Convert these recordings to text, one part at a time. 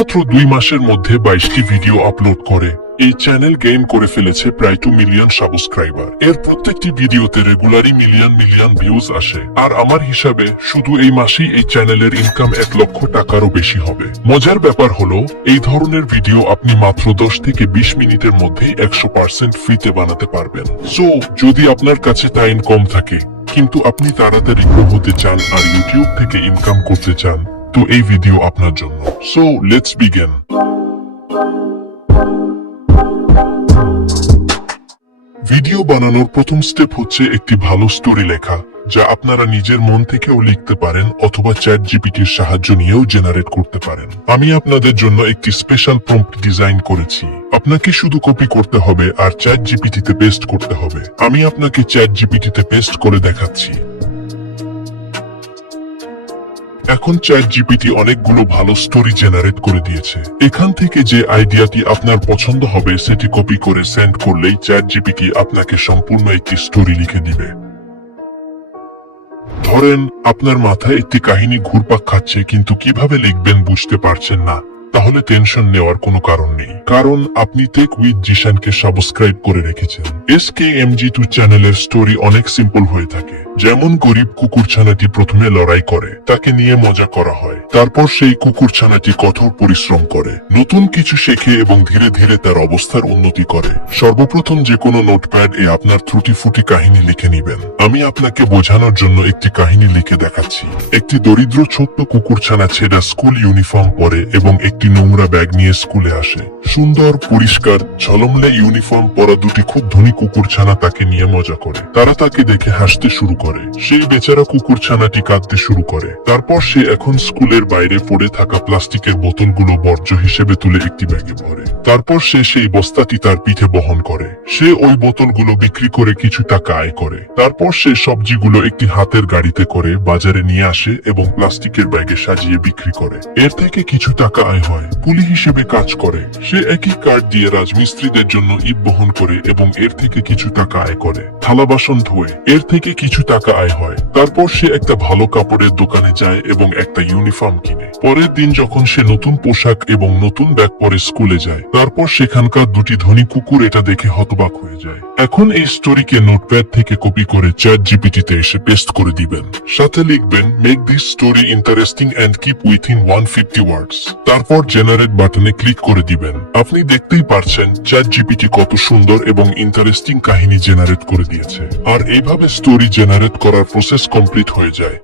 মাত্র দুই মাসের মধ্যে বাইশটি ভিডিও আপলোড করে। এই চ্যানেল গেইন করে ফেলেছে প্রায় টু মিলিয়ন সাবস্ক্রাইবার এর প্রত্যেকটি ভিডিওতে রেগুলারই মিলিয়ন মিলিয়ন ভিউজ আসে। আর আমার হিসাবে, শুধু এই মাসেই এই চ্যানেলের ইনকাম এক লক্ষ টাকারও বেশি হবে। মজার ব্যাপার হলো, এই ধরনের ভিডিও আপনি মাত্র দশ থেকে বিশ মিনিটের মধ্যেই একশো পার্সেন্ট ফ্রিতে বানাতে পারবেন। সো যদি আপনার কাছে টাইম কম থাকে, কিন্তু আপনি তাড়াতাড়ি গ্রো হতে চান আর ইউটিউব থেকে ইনকাম করতে চান তো এই ভিডিও আপনার জন্য। সো লেটস বিগেন ভিডিও বানানোর প্রথম স্টেপ হচ্ছে একটি ভালো স্টোরি লেখা, যা আপনারা নিজের মন থেকেও লিখতে পারেন অথবা চ্যাট জিপিটির সাহায্য নিয়েও জেনারেট করতে পারেন। আমি আপনাদের জন্য একটি স্পেশাল প্রম্পট ডিজাইন করেছি। আপনাকে শুধু কপি করতে হবে আর চ্যাট জিপিটিতে পেস্ট করতে হবে। আমি আপনাকে চ্যাট জিপিটিতে পেস্ট করে দেখাচ্ছি। এখন চ্যাট জিপিটি অনেকগুলো ভালো স্টোরি জেনারেট করে দিয়েছে। এখান থেকে যে আইডিয়াটি আপনার পছন্দ হবে, সেটি কপি করে সেন্ড করলেই চ্যাট জিপিটি আপনাকে সম্পূর্ণ একটি স্টোরি লিখে দিবে। ধরেন, আপনার মাথায় একটি কাহিনী ঘুরপাক খাচ্ছে, কিন্তু কীভাবে লিখবেন বুঝতে পারছেন না। তাহলে টেনশন নেওয়ার কোনো কারণ নেই। কারণ আপনি টেক উইথ জিশানকে সাবস্ক্রাইব করে রেখেছেন। S K M G two চ্যানেলের স্টোরি অনেক সিম্পল হয়ে থাকে। যেমন গরিব কুকুরছানাটি প্রথমে লড়াই করে, তাকে নিয়ে মজা করা হয়। তারপর সেই কুকুরছানাটি কঠোর পরিশ্রম করে। নতুন কিছু শেখে এবং ধীরে ধীরে তার অবস্থার উন্নতি করে। সর্বপ্রথম যে কোনো নোটপ্যাড এ আপনার ত্রুটি ফুটি কাহিনী লিখে নিবেন। আমি আপনাকে বোঝানোর জন্য একটি কাহিনী লিখে দেখাচ্ছি। একটি দরিদ্র ছোট্ট কুকুরছানা ছেড়া স্কুল ইউনিফর্ম পরে এবং একটি নোংরা ব্যাগ নিয়ে স্কুলে আসে। সুন্দর, পরিষ্কার, ঝলমলে ইউনিফর্ম পরা দুটি খুব ধনী কুকুরছানা তাকে নিয়ে মজা করে। তারা তাকে দেখে হাসতে শুরু করে। সেই বেচারা কুকুরছানাটি কাঁদতে শুরু করে। তারপর সে এখন স্কুলের বাইরে পড়ে থাকা প্লাস্টিকের বোতলগুলো বর্জ্য হিসেবে তুলে একটি ব্যাগে ভরে। তারপর সে সেই বস্তাটি তার পিঠে বহন করে। সে ওই বোতলগুলো বিক্রি করে কিছু টাকা আয় করে। তারপর সে সবজিগুলো একটি হাতের গাড়িতে করে বাজারে নিয়ে আসে এবং প্লাস্টিকের ব্যাগে সাজিয়ে বিক্রি করে। এর থেকে কিছু টাকা আয় হয়। কুলি হিসেবে কাজ করে। সে একই কার্ড দিয়ে রাজমিস্ত্রিদের জন্য ইট বহন করে এবং এর থেকে কিছু টাকা আয় করে। থালা বাসন ধোয়ে। এর থেকে কিছু টাকা আয় হয়। তারপর সে একটা ভালো কাপড়ের দোকানে যায় এবং একটা ইউনিফর্ম কিনে। পরের দিন যখন সে নতুন পোশাক এবং নতুন ব্যাগ পরে স্কুলে যায়, তারপর সেখানকার দুটি ধনী কুকুর এটা দেখে হতবাক হয়ে যায়। এখন এই স্টোরিকে নোটপ্যাড থেকে কপি করে চ্যাট জিপিটিতে এসে পেস্ট করে দিবেন। সাথে লিখবেন make this story interesting and keep within one fifty words তারপর জেনারেট বাটনে ক্লিক করে দিবেন। আপনি দেখতেই পারছেন চ্যাট জিপিটি কত সুন্দর এবং ইন্টারেস্টিং কাহিনী জেনারেট করে দিয়েছে। আর এইভাবে স্টোরি জেনারেট করার প্রসেস কমপ্লিট হয়ে যায়।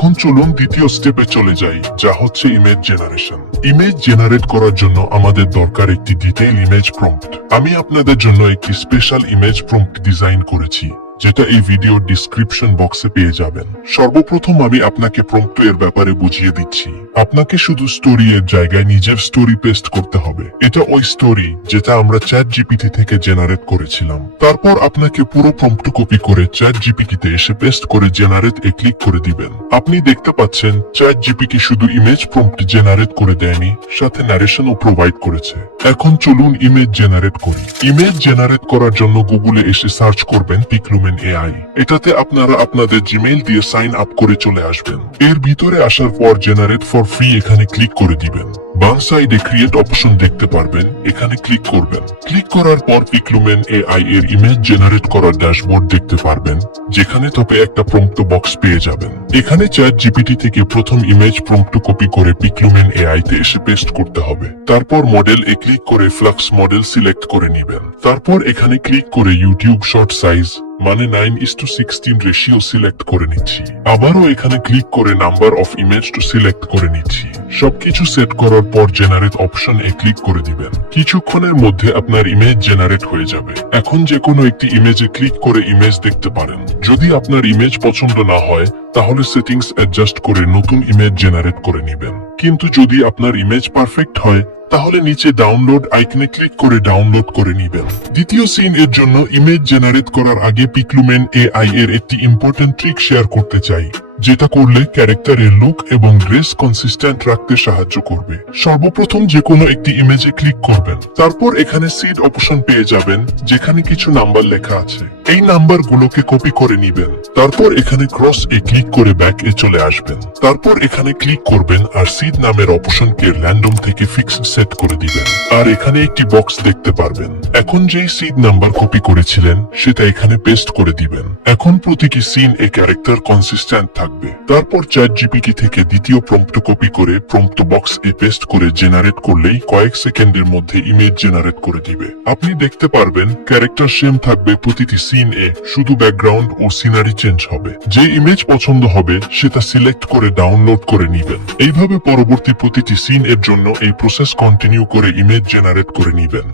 এখন চলুন দ্বিতীয় স্টেপে চলে যাই, যা হচ্ছে ইমেজ জেনারেশন ইমেজ জেনারেট করার জন্য আমাদের দরকার একটি ডিটেইল ইমেজ প্রম্পট আমি আপনাদের জন্য একটি স্পেশাল ইমেজ প্রম্পট ডিজাইন করেছি। যেটা এই ভিডিওর ডিসক্রিপশন বক্সে পেয়ে যাবেন। সর্বপ্রথম আমি আপনাকে প্রম্পট এর ব্যাপারে বুঝিয়ে দিচ্ছি। আপনাকে শুধু স্টোরি এর জায়গায় নিজের স্টোরি পেস্ট করতে হবে। এটা ওই স্টোরি যেটা আমরা চ্যাট জিপিটি থেকে জেনারেট করেছিলাম। তারপর আপনাকে পুরো প্রম্পট কপি করে চ্যাট জিপিটিতে এসে পেস্ট করে জেনারেট এ ক্লিক করে দিবেন। আপনি দেখতে পাচ্ছেন চ্যাট জিপিটি শুধু ইমেজ প্রম্পট জেনারেট করে দেয়নি, সাথে ন্যারেশনও প্রোভাইড করেছে। এখন চলুন ইমেজ জেনারেট করি। ইমেজ জেনারেট করার জন্য গুগলে এসে সার্চ করবেন পিকলুমেন এআই এটাতে আপনারা আপনাদের জিমেইল দিয়ে সাইন আপ করে চলে আসবেন। এর ভিতরে আসার পর জেনারেট ফর ফ্রি এখানে ক্লিক করে দিবেন। বাম সাইডে ক্রিয়েট অপশন দেখতে পারবেন। এখানে ক্লিক করবেন। ক্লিক করার পর পিকলুমেন এআই এর ইমেজ জেনারেট করার ড্যাশবোর্ড দেখতে পারবেন, যেখানে তবে একটা প্রম্পট বক্স পেয়ে যাবেন। এখানে চ্যাট জিপিটি থেকে প্রথম ইমেজ প্রম্পট কপি করে পিকলুমেন এআই তে এসে পেস্ট করতে হবে। তারপর মডেল এ ক্লিক করে ফ্লাক্স মডেল সিলেক্ট করে নেবেন। তারপর এখানে ক্লিক করে ইউটিউব শর্ট সাইজ মানে nine is to sixteen ratio select করে নিচ্ছি। আবারও এখানে ক্লিক করে number of image two select করে নিচ্ছি। সবকিছু সেট করার পর জেনারেট অপশন এ ক্লিক করে দিবেন। কিছুক্ষণের মধ্যে আপনার ইমেজ জেনারেট হয়ে যাবে। এখন যে কোনো একটি ইমেজে ক্লিক করে ইমেজ দেখতে পারেন। যদি আপনার ইমেজ পছন্দ না হয়, তাহলে সেটিংস অ্যাডজাস্ট করে নতুন ইমেজ জেনারেট করে নেবেন। কিন্তু যদি আপনার ইমেজ পারফেক্ট হয় তাহলে নিচে ডাউনলোড আইকনে ক্লিক করে ডাউনলোড করে নিবেন। দ্বিতীয় সিন এর জন্য ইমেজ জেনারেট করার আগে পিকলুমেন এআই এর একটি ইম্পর্টেন্ট ট্রিক শেয়ার করতে চাই। যেটা করলে ক্যারেক্টারের লুক এবং ড্রেস কনসিস্টেন্ট রাখতে সাহায্য করবে। সর্বপ্রথম যে কোনো একটি ইমেজে ক্লিক করবেন। তারপর এখানে সিড অপশন পেয়ে যাবেন, যেখানে কিছু নাম্বার লেখা আছে। এই নাম্বার গুলোকে কপি করে নিবেন। তারপর এখানে ক্রস এ ক্লিক করে ব্যাক এ চলে আসবেন। তারপর এখানে ক্লিক করবেন আর সিড নামের অপশনকে র্যান্ডম থেকে ফিক্স সেট করে দিবেন। আর এখানে একটি বক্স দেখতে পারবেন। এখন যেই সিড নাম্বার কপি করেছিলেন, সেটা এখানে পেস্ট করে দিবেন। এখন প্রতিটি সিন এ ক্যারেক্টার কনসিস্টেন্ট থাকবে। তারপর চ্যাট জিপিটি থেকে দ্বিতীয় প্রম্পট কপি করে প্রম্পট বক্স এ পেস্ট করে জেনারেট করলেই কয়েক সেকেন্ডের মধ্যে ইমেজ জেনারেট করে দিবে। আপনি দেখতে পারবেন ক্যারেক্টার সেম থাকবে প্রতিটি সিন এ, শুধু ব্যাকগ্রাউন্ড ও সিনারি চেঞ্জ হবে। যে ইমেজ পছন্দ হবে, সেটা সিলেক্ট করে ডাউনলোড করে নিবেন। এইভাবে পরবর্তী প্রতিটি সিন এর জন্য এই প্রসেস কন্টিনিউ করে ইমেজ জেনারেট করে নিবেন।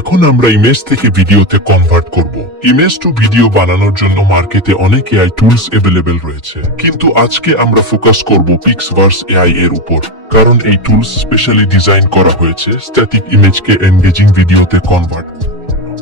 এখন আমরা ইমেজ থেকে ভিডিওতে কনভার্ট করব। ইমেজ টু ভিডিও বানানোর জন্য মার্কেটে অনেক এআই টুলস এভেলেবেল রয়েছে। কিন্তু আজকে আমরা ফোকাস করব পিক্সভার্স এআই এর উপর। কারণ এই টুলস স্পেশালি ডিজাইন করা হয়েছে স্ট্যাটিক ইমেজকে এনগেজিং ভিডিওতে কনভার্ট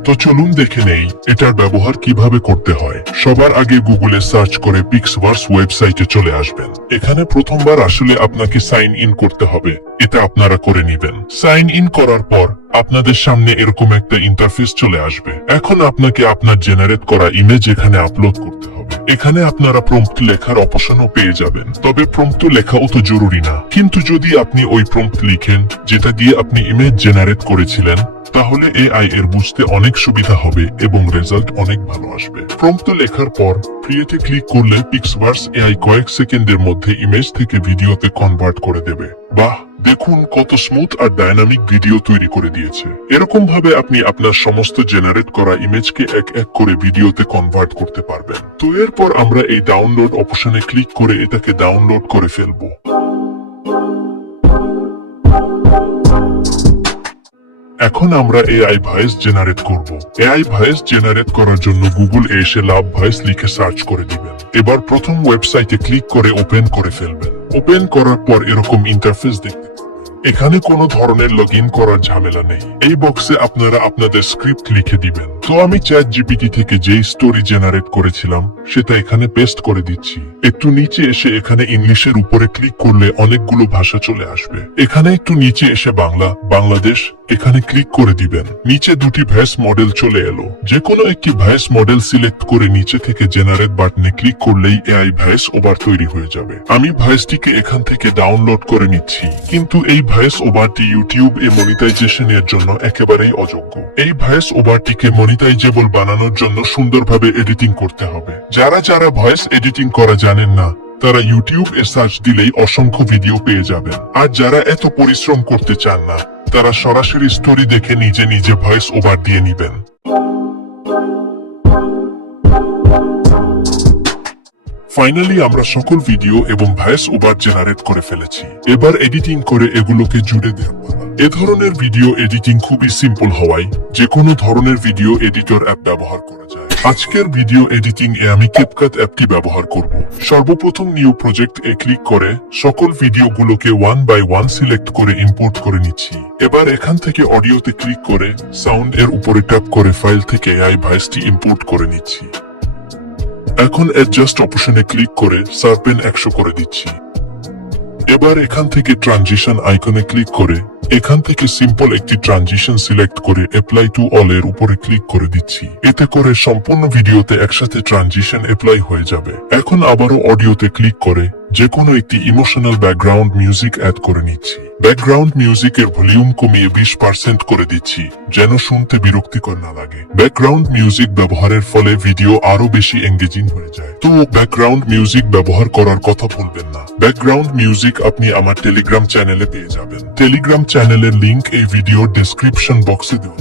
তো চলুন দেখে নেই, এটার ব্যবহার কীভাবে করতে হয়। সবার আগে গুগলে সার্চ করে পিক্সভার্স ওয়েবসাইটে চলে আসবেন। এখানে প্রথমবার আসলে আপনাকে সাইন ইন করতে হবে, এটা আপনারা করে নিবেন। সাইন ইন করার পর আপনাদের সামনে এরকম একটা ইন্টারফেস চলে আসবে। এখন আপনাকে আপনার জেনারেট করা ইমেজ এখানে আপলোড করতে হবে। এখানে আপনারা প্রম্পট লেখার অপশনও পেয়ে যাবেন। তবে প্রম্পট লেখা অত জরুরি না। কিন্তু যদি আপনি ওই প্রম্পট লিখেন, যেটা দিয়ে আপনি ইমেজ জেনারেট করেছিলেন তাহলে এআই এর বুঝতে অনেক সুবিধা হবে এবং রেজাল্ট অনেক ভালো আসবে। প্রম্পট লেখার পর ক্রিয়েটে ক্লিক করলে পিক্সভার্স এআই কয়েক সেকেন্ডের মধ্যে ইমেজ থেকে ভিডিওতে কনভার্ট করে দেবে। বাহ, দেখুন কত স্মুথ আর ডাইনামিক ভিডিও তৈরি করে দিয়েছে। এরকম ভাবে আপনি আপনার সমস্ত জেনারেট করা ইমেজকে এক এক করে ভিডিওতে কনভার্ট করতে পারবেন। তো এরপর আমরা এই ডাউনলোড অপশনে ক্লিক করে এটাকে ডাউনলোড করে ফেলব। এখন আমরা এআই ভয়েস জেনারেট করব এআই ভয়েস জেনারেট করার জন্য গুগল এসে লাভ ভয়েস লিখে সার্চ করে দিবেন এবার প্রথম ওয়েবসাইটে ক্লিক করে ওপেন করে ফেলবেন ওপেন করার পর এরকম ইন্টারফেস দেখতে। এখানে কোনো ধরনের লগ ইন করার ঝামেলা নেই। এই বক্সে আপনারা আপনাদের স্ক্রিপ্ট লিখে দিবেন। তো আমি চ্যাট জিপিটি থেকে যেই স্টোরি জেনারেট করেছিলাম, সেটা এখানে পেস্ট করে দিচ্ছি। একটু নিচে এসে এখানে ইংলিশের উপরে ক্লিক করলে অনেকগুলো ভাষা চলে আসবে। এখানে একটু নিচে এসে বাংলা, বাংলাদেশ, এখানে ক্লিক করে দিবেন। নিচে দুটি ভয়েস মডেল চলে এলো। যে কোনো একটি ভয়েস মডেল সিলেক্ট করে নিচে থেকে জেনারেট বাটনে ক্লিক করলেই এআই ভয়েস ওভার তৈরি হয়ে যাবে। আমি ভয়েসটিকে এখান থেকে ডাউনলোড করে নিচ্ছি। কিন্তু এই ভয়েস ওভারটি ইউটিউব এ মনিটাইজেশনের জন্য একেবারেই অযোগ্য। এই ভয়েস ওভারটিকে মনিটাইজেবল বানানোর জন্য সুন্দরভাবে এডিটিং করতে হবে। যারা যারা ভয়েস এডিটিং করা জানেন না, তারা ইউটিউব এ সার্চ দিলেই অসংখ্য ভিডিও পেয়ে যাবেন। আর যারা এত পরিশ্রম করতে চান না, তারা সরাসরি স্টোরি দেখে নিজে নিজে ভয়েস ওভার দিয়ে নিবেন। ফাইনালি আমরা সকল ভিডিও এবং ভয়েস ওভার জেনারেট করে ফেলেছি। এবার এডিটিং করে এগুলোকে জুড়ে দেওয়া এ ধরনের ভিডিও এডিটিং খুবই সিম্পল হওয়ায় যে কোনো ধরনের ভিডিও এডিটর অ্যাপ ব্যবহার করা যায়। আজকের ভিডিও এডিটিং এ আমি ক্যাপকাট অ্যাপটি ব্যবহার করব। সর্বপ্রথম নিউ প্রজেক্ট এ ক্লিক করে সকল ভিডিওগুলোকে ওয়ান বাই ওয়ান সিলেক্ট করে ইম্পোর্ট করে নিচ্ছি। এবার এখান থেকে অডিওতে ক্লিক করে সাউন্ড এর উপরে ট্যাপ করে ফাইল থেকে এআই ভয়েসটি ইম্পোর্ট করে নিচ্ছি। এখন অ্যাডজাস্ট অপশনে ক্লিক করে সার্পেন একশো করে দিচ্ছি। এবার এখান থেকে ট্রানজিশন আইকনে ক্লিক করে, এখান থেকে সিম্পল একটি ট্রানজিশন সিলেক্ট করে অ্যাপ্লাই টু অল এর উপরে ক্লিক করে দিচ্ছি। এতে করে সম্পূর্ণ ভিডিওতে একসাথে ট্রানজিশন অ্যাপ্লাই হয়ে যাবে। এখন আবারও অডিওতে ক্লিক করে যে কোনো একটি ইমোশনাল ব্যাকগ্রাউন্ড মিউজিক অ্যাড করে নিচ্ছি। ব্যাকগ্রাউন্ড মিউজিকের ভলিউম কমিয়ে বিশ পার্সেন্ট করে দিচ্ছি, যেন শুনতে বিরক্তিকর না লাগে। ব্যাকগ্রাউন্ড মিউজিক ব্যবহারের ফলে ভিডিও আরও বেশি এঙ্গেজিং হয়ে যায়। তো ব্যাকগ্রাউন্ড মিউজিক ব্যবহার করার কথা ভুলবেন না। ব্যাকগ্রাউন্ড মিউজিক আপনি আমার টেলিগ্রাম চ্যানেলে পেয়ে যাবেন। টেলিগ্রাম চ্যানেলের লিংক এই ভিডিওর ডেসক্রিপশন বক্সে দেওয়া।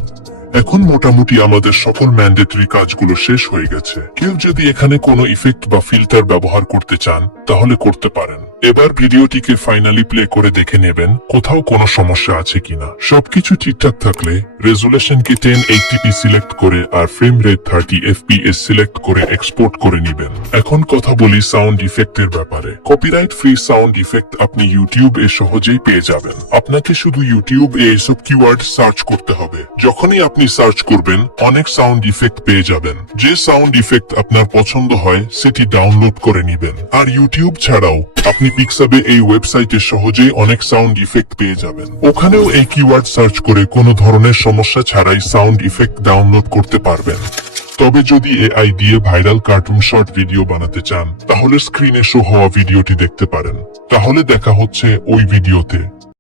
এখন মোটামুটি আমাদের সফল ম্যান্ডেটরি কাজগুলো শেষ হয়ে গেছে। কেউ যদি এখানে কোনো ইফেক্ট বা ফিল্টার ব্যবহার করতে চান, তাহলে করতে পারেন। এবার ভিডিওটিকে ফাইনালি প্লে করে দেখে নেবেন কোথাও কোনো সমস্যা আছে কিনা। সবকিছু ঠিকঠাক থাকলে রেজুলেশনকে টেন এইচটিপি সিলেক্ট করে আর frame rate thirty FPS select করে এক্সপোর্ট করে নিবেন। এখন কথা বলি সাউন্ড ইফেক্টের ব্যাপারে। কপিরাইট ফ্রি সাউন্ড ইফেক্ট আপনি ইউটিউব এ সহজেই পেয়ে যাবেন। আপনাকে শুধু ইউটিউব এ এসব কিওয়ার্ড সার্চ করতে হবে। যখনই আপনি আপনি সার্চ করবেন, অনেক সাউন্ড ইফেক্ট পেয়ে যাবেন। যে সাউন্ড ইফেক্ট আপনার পছন্দ হয়, সেটি ডাউনলোড করে নেবেন। আর ইউটিউব ছাড়াও, আপনি পিক্সাবে এই ওয়েবসাইটে সহজেই অনেক সাউন্ড ইফেক্ট পেয়ে যাবেন। ওখানেও এই কিওয়ার্ড সার্চ করে কোনো ধরনের সমস্যা ছাড়াই সাউন্ড ইফেক্ট ডাউনলোড করতে পারবেন। তবে যদি এআই দিয়ে ভাইরাল কার্টুন শর্ট ভিডিও বানাতে চান, তাহলে স্ক্রিনে শো হওয়া ভিডিওটি দেখতে পারেন। তাহলে দেখা হচ্ছে ওই ভিডিওতে